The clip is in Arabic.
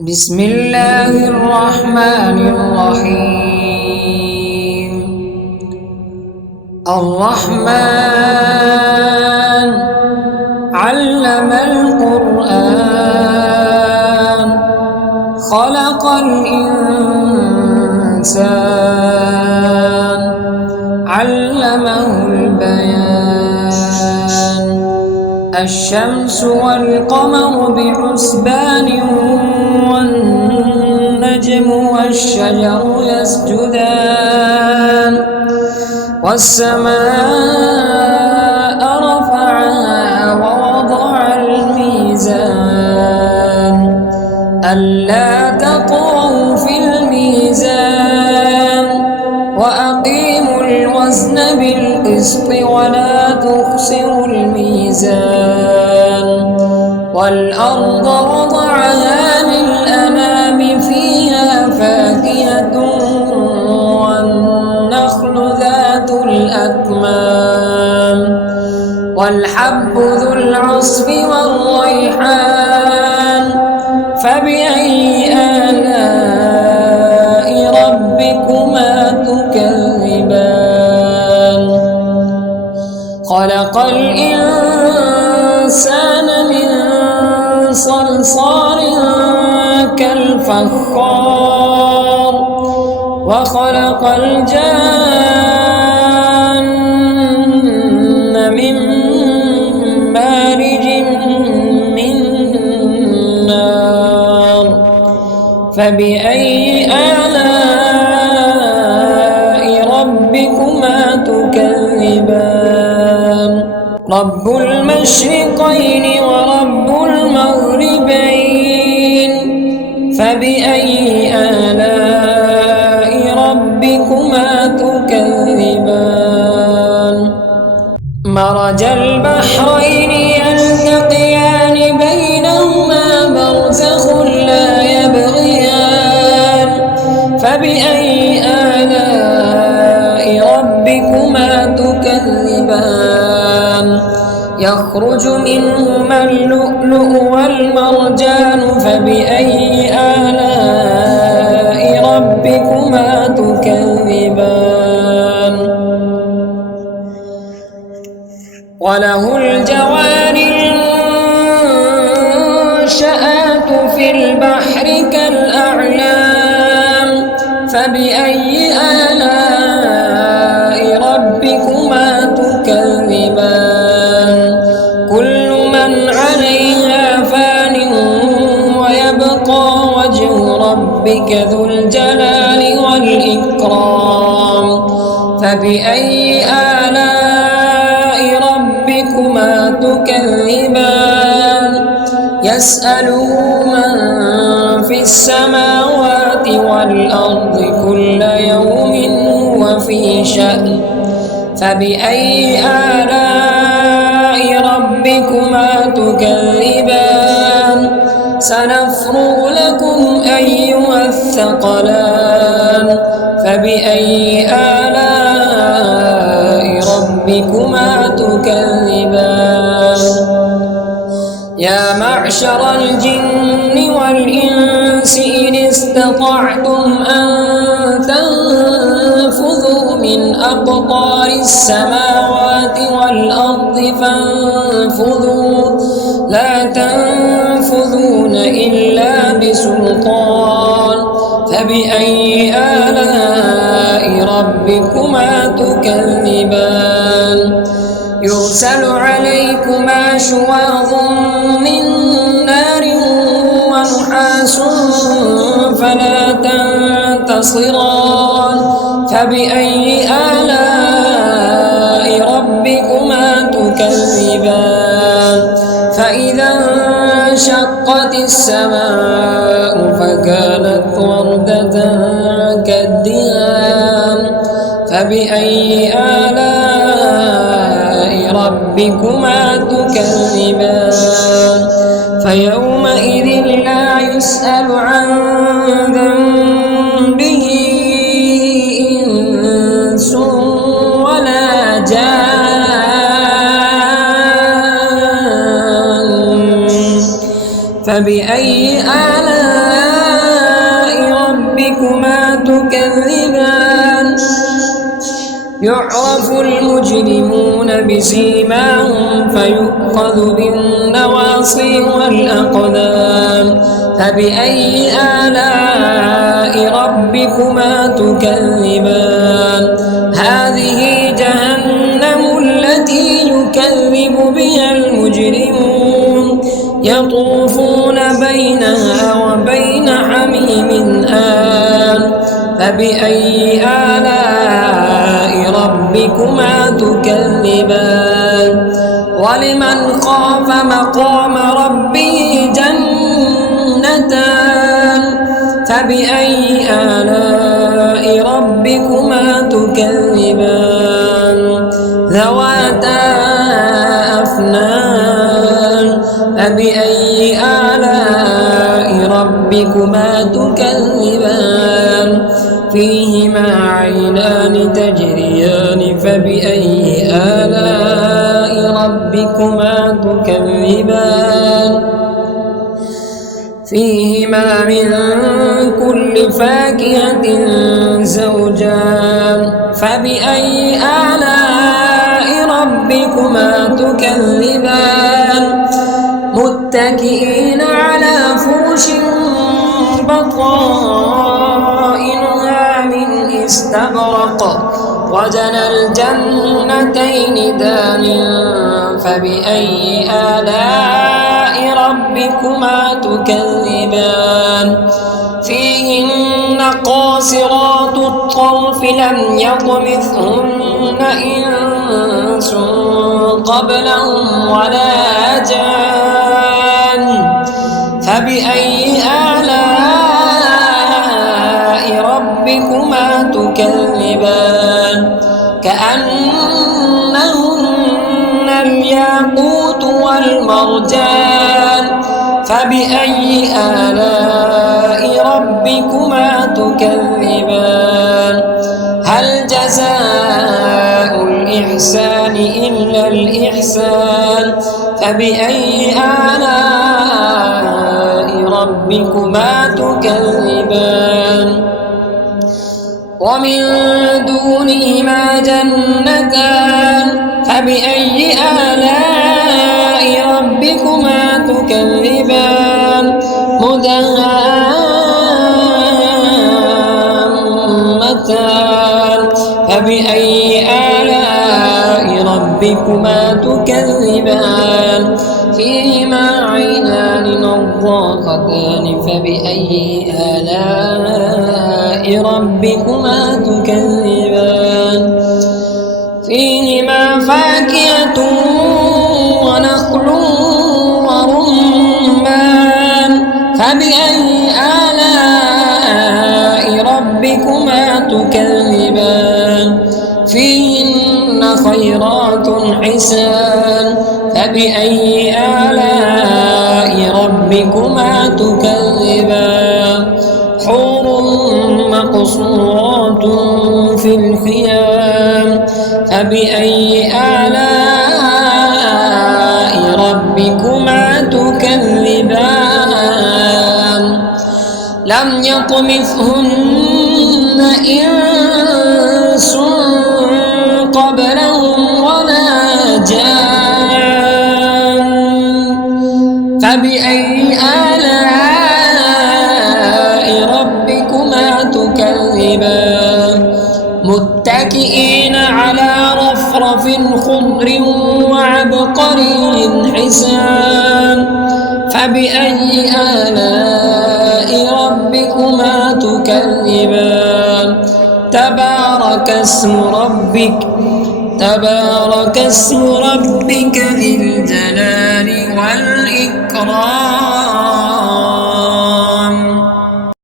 بسم الله الرحمن الرحيم. الرحمن علم القرآن خلق الإنسان علمه البيان. الشمس والقمر بحسبان والنجم والشجر يسجدان والسماء رفعها ووضع الميزان ألا تطغوا في الميزان وأقيموا الوزن بالقسط ولا تخسروا الميزان. والأرض وضعها للأنام فيها فاكهة والنخل ذات الأكمام والحب ذو العصف والريحان فبأي آلاء ربكما تكذبان. خلق الإنسان من صلصال كالفخار وخلق الجان من مارج من نار فبأي آلاء ربكما تكذبان. رب المشرقين ورب المغربين فبأي آلاء ربكما تكذبان. مرج البحرين يلتقيان بينهما برزخ لا يبغيان فبأي آلاء ربكما تكذبان. يخرج منهما اللؤلؤ والمرجان فبأي آلاء ربكما تكذبان. وله الجوار المنشآت في البحر كالأعلام فبأي آلاء ربكما تكذبان. كل من عليها فان ويبقى وجه ربك ذو الجلال والإكرام فبأي آلاء ربكما تكذبان. يسأله من في السماوات والأرض كل يوم هو في شأن فبأي آلاء ربكما تكذبان. سنفرغ لكم أيها الثقلان فبأي آلاء ربكما تكذبان. يا معشر الجن والإنس إن استطعتم أن تنفذوا من أقطار السماوات والأرض فانفذوا لا تنفذون إلا بسلطان فبأي آلاء ربكما تكذبان. يرسل عليكما شواظ من نار ونحاس فلا تنتصران فبأي آلاء ربكما تكذبان. فإذا انشقت السماء فكانت وردة كالدهان فبأي آلاء ربكما تكذبان. فيومئذ لا يسأل عن ذنبه إنس ولا جان فبأي آلاء تكذبان يعرف المجرمون بسيماهم فيؤخذ بالنواصي والأقدام فبأي آلاء ربكما تكذبان هذه جهنم التي يكذب بها المجرمون يطوفون بينها وبين حميم آن فبأي آلاء ربكما تكذبان ولمن خاف مقام ربه جنتان فبأي آلاء ربكما تكذبان ذواتا أفنان فبأي آلاء ربكما تكذبان فيهما عينان تجريان فبأي آلاء ربكما تكذبان فيهما من كل فاكهة زوجان فبأي آلاء ربكما تكذبان متكئين على فرش بطائنها من استبرق وجنى الجنتين دان فبأي آلاء ربكما تكذبان فيهن قاصرات الطرف لم يطمثهن إنس قبلهم ولا جان فبأي آلاء ربكما تكذبان كأنهن الياقوت والمرجان فبأي آلاء ربكما تكذبان هل جزاء الإحسان إلا الإحسان فبأي آلاء ربكما تكذبان ومن دونهما جنتان فبأي آلاء ربكما تكذبان مدهامتان فبأي آلاء ربكما تكذبان فيهما عينان نضاختان فبأي آلاء ربكما تكذبان فيهما فاكهة ونخل ورمان فبأي آلاء ربكما تكذبان فيهن خيرات حسان فبأي آلاء ربكما تكذبان حور مقصورات في الخيام فبأي آلاء ربكما تكذبان لم يطمثهن إنس قبلهم ولا جان فبأي آلاء ربكما تكذبان متكئين على رفرف خضر وعبقري حسان فبأي آلاء ربكما تكذبان تبارك اسم ربك ذي الجلال والإكرام